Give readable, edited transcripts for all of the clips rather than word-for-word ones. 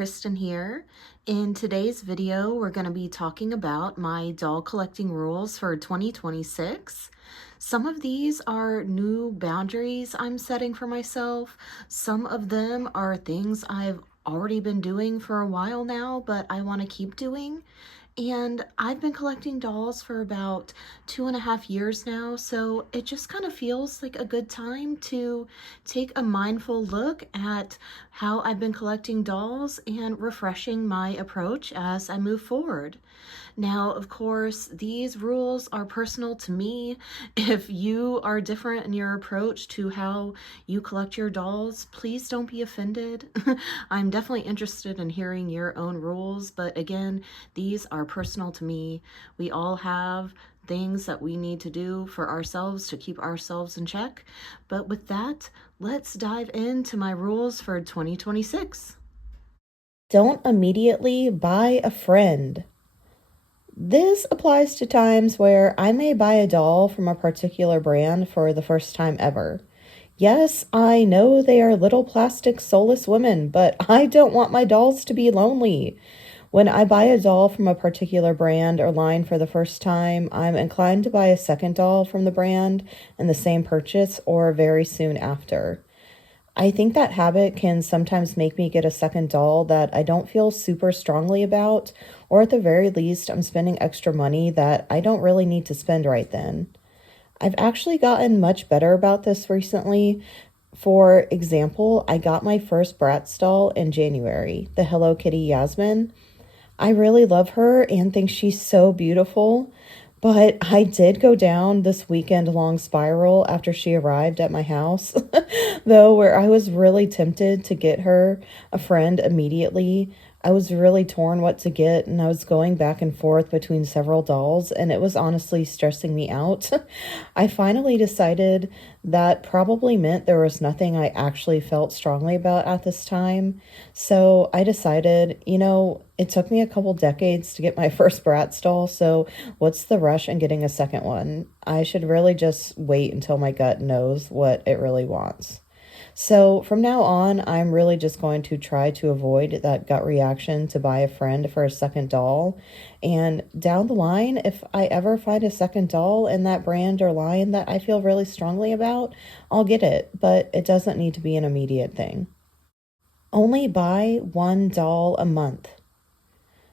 Kristen here. In today's video, we're going to be talking about my doll collecting rules for 2026. Some of these are new boundaries I'm setting for myself. Some of them are things I've already been doing for a while now, but I want to keep doing. And I've been collecting dolls for about 2.5 years now, so it just kind of feels like a good time to take a mindful look at how I've been collecting dolls and refreshing my approach as I move forward. Now, of course, these rules are personal to me. If you are different in your approach to how you collect your dolls, please don't be offended. I'm definitely interested in hearing your own rules, but again, these are personal to me. We all have things that we need to do for ourselves to keep ourselves in check. But with that, let's dive into my rules for 2026. Don't immediately buy a friend. This applies to times where I may buy a doll from a particular brand for the first time ever. Yes, I know they are little plastic soulless women, but I don't want my dolls to be lonely. When I buy a doll from a particular brand or line for the first time, I'm inclined to buy a second doll from the brand in the same purchase or very soon after. I think that habit can sometimes make me get a second doll that I don't feel super strongly about, or at the very least, I'm spending extra money that I don't really need to spend right then. I've actually gotten much better about this recently. For example, I got my first Bratz doll in January, the Hello Kitty Yasmin. I really love her and think she's so beautiful. But I did go down this weekend long spiral after she arrived at my house, though, where I was really tempted to get her a friend immediately. I was really torn what to get, and I was going back and forth between several dolls, and it was honestly stressing me out. I finally decided that probably meant there was nothing I actually felt strongly about at this time. So I decided, it took me a couple decades to get my first Bratz doll, so what's the rush in getting a second one? I should really just wait until my gut knows what it really wants. So from now on, I'm really just going to try to avoid that gut reaction to buy a friend for a second doll. And down the line, if I ever find a second doll in that brand or line that I feel really strongly about, I'll get it, but it doesn't need to be an immediate thing. Only buy one doll a month.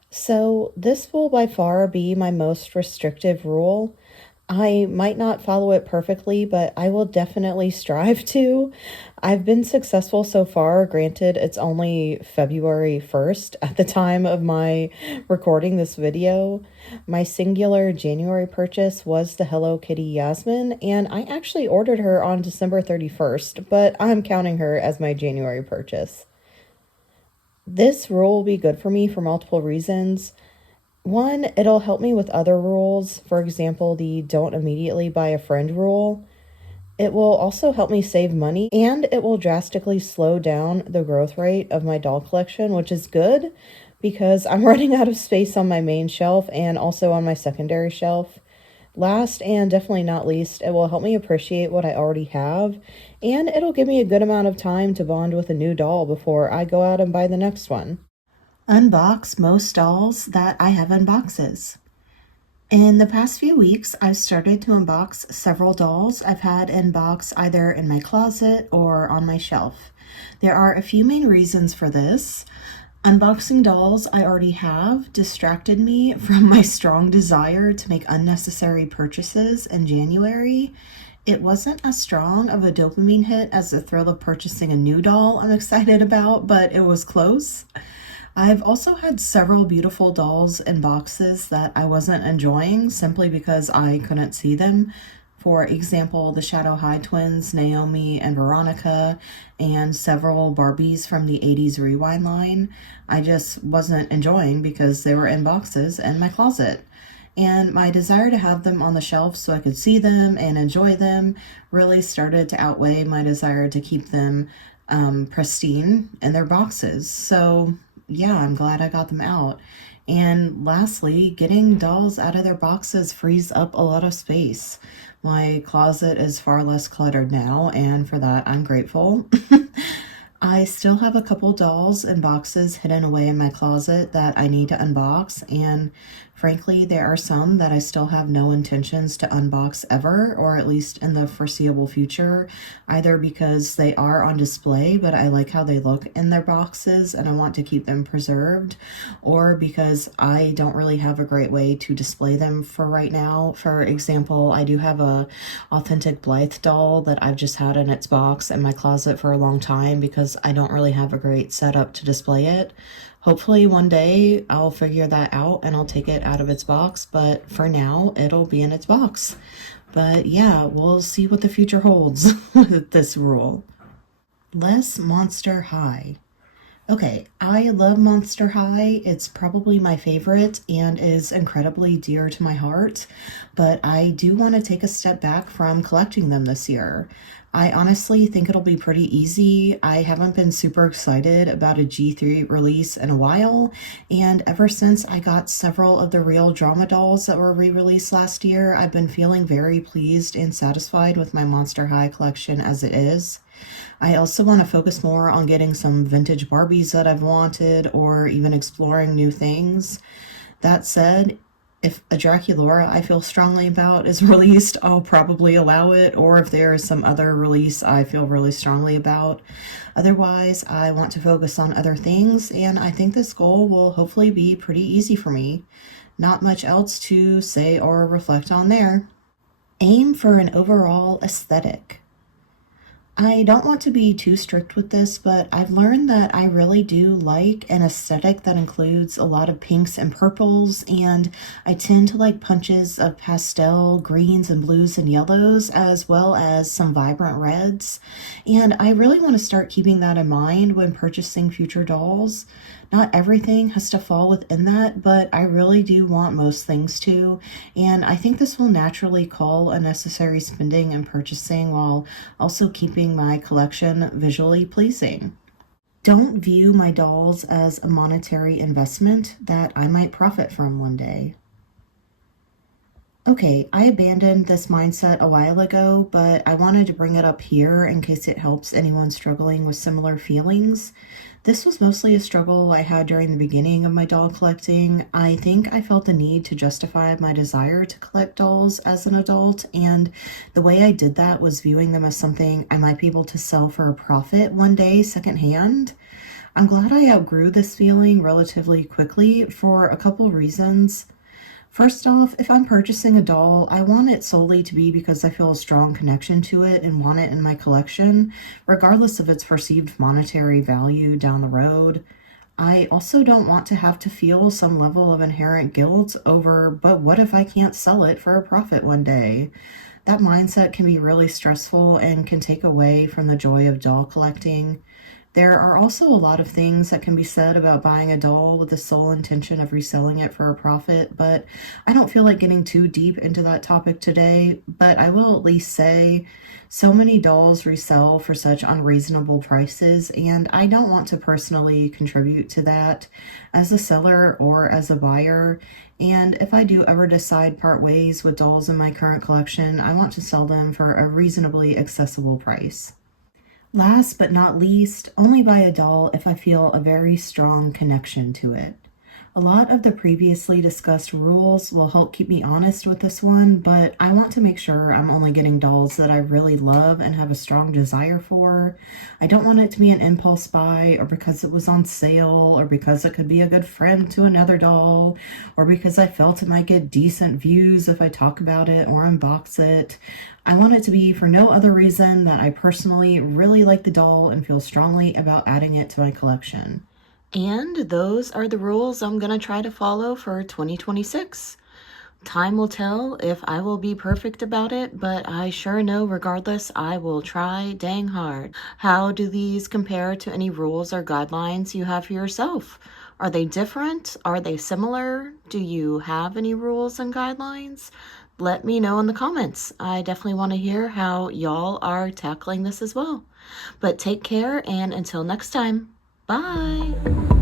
So, this will by far be my most restrictive rule. I might not follow it perfectly, but I will definitely strive to. I've been successful so far. Granted, it's only February 1st at the time of my recording this video. My singular January purchase was the Hello Kitty Yasmin, and I actually ordered her on December 31st, but I'm counting her as my January purchase. This rule will be good for me for multiple reasons. One, it'll help me with other rules, for example, the don't immediately buy a friend rule. It will also help me save money, and it will drastically slow down the growth rate of my doll collection, which is good because I'm running out of space on my main shelf and also on my secondary shelf. Last and definitely not least, it will help me appreciate what I already have, and it'll give me a good amount of time to bond with a new doll before I go out and buy the next one. Unbox most dolls that I have in boxes. In the past few weeks, I've started to unbox several dolls I've had in box either in my closet or on my shelf. There are a few main reasons for this. Unboxing dolls I already have distracted me from my strong desire to make unnecessary purchases in January. It wasn't as strong of a dopamine hit as the thrill of purchasing a new doll I'm excited about, but it was close. I've also had several beautiful dolls in boxes that I wasn't enjoying simply because I couldn't see them. For example, the Shadow High twins, Naomi and Veronica, and several Barbies from the 80s Rewind line, I just wasn't enjoying because they were in boxes in my closet. And my desire to have them on the shelf so I could see them and enjoy them really started to outweigh my desire to keep them pristine in their boxes. So yeah, I'm glad I got them out. And lastly, getting dolls out of their boxes frees up a lot of space. My closet is far less cluttered now, and for that, I'm grateful. I still have a couple dolls and boxes hidden away in my closet that I need to unbox, and frankly, there are some that I still have no intentions to unbox ever, or at least in the foreseeable future, either because they are on display, but I like how they look in their boxes and I want to keep them preserved, or because I don't really have a great way to display them for right now. For example, I do have a authentic Blythe doll that I've just had in its box in my closet for a long time because I don't really have a great setup to display it. Hopefully one day I'll figure that out and I'll take it out of its box, but for now it'll be in its box. But yeah, we'll see what the future holds with this rule. Less Monster High. Okay, I love Monster High. It's probably my favorite and is incredibly dear to my heart, but I do want to take a step back from collecting them this year. I honestly think it'll be pretty easy. I haven't been super excited about a G3 release in a while, and ever since I got several of the Real Drama dolls that were re-released last year, I've been feeling very pleased and satisfied with my Monster High collection as it is. I also want to focus more on getting some vintage Barbies that I've wanted or even exploring new things. That said, if a Draculaura I feel strongly about is released, I'll probably allow it, or if there is some other release I feel really strongly about. Otherwise, I want to focus on other things, and I think this goal will hopefully be pretty easy for me. Not much else to say or reflect on there. Aim for an overall aesthetic. I don't want to be too strict with this, but I've learned that I really do like an aesthetic that includes a lot of pinks and purples, and I tend to like punches of pastel greens and blues and yellows, as well as some vibrant reds. And I really want to start keeping that in mind when purchasing future dolls. Not everything has to fall within that, but I really do want most things to, and I think this will naturally call unnecessary spending and purchasing while also keeping my collection visually pleasing. Don't view my dolls as a monetary investment that I might profit from one day. Okay, I abandoned this mindset a while ago, but I wanted to bring it up here in case it helps anyone struggling with similar feelings. This was mostly a struggle I had during the beginning of my doll collecting. I think I felt the need to justify my desire to collect dolls as an adult, and the way I did that was viewing them as something I might be able to sell for a profit one day secondhand. I'm glad I outgrew this feeling relatively quickly for a couple reasons. First off, if I'm purchasing a doll, I want it solely to be because I feel a strong connection to it and want it in my collection, regardless of its perceived monetary value down the road. I also don't want to have to feel some level of inherent guilt over, but what if I can't sell it for a profit one day? That mindset can be really stressful and can take away from the joy of doll collecting. There are also a lot of things that can be said about buying a doll with the sole intention of reselling it for a profit, but I don't feel like getting too deep into that topic today. But I will at least say so many dolls resell for such unreasonable prices, and I don't want to personally contribute to that as a seller or as a buyer. And if I do ever decide part ways with dolls in my current collection, I want to sell them for a reasonably accessible price. Last but not least, only buy a doll if I feel a very strong connection to it. A lot of the previously discussed rules will help keep me honest with this one, but I want to make sure I'm only getting dolls that I really love and have a strong desire for. I don't want it to be an impulse buy, or because it was on sale, or because it could be a good friend to another doll, or because I felt it might get decent views if I talk about it or unbox it. I want it to be for no other reason that I personally really like the doll and feel strongly about adding it to my collection. And those are the rules I'm going to try to follow for 2026. Time will tell if I will be perfect about it, but I sure know regardless, I will try dang hard. How do these compare to any rules or guidelines you have for yourself? Are they different? Are they similar? Do you have any rules and guidelines? Let me know in the comments. I definitely want to hear how y'all are tackling this as well. But take care, and until next time, bye!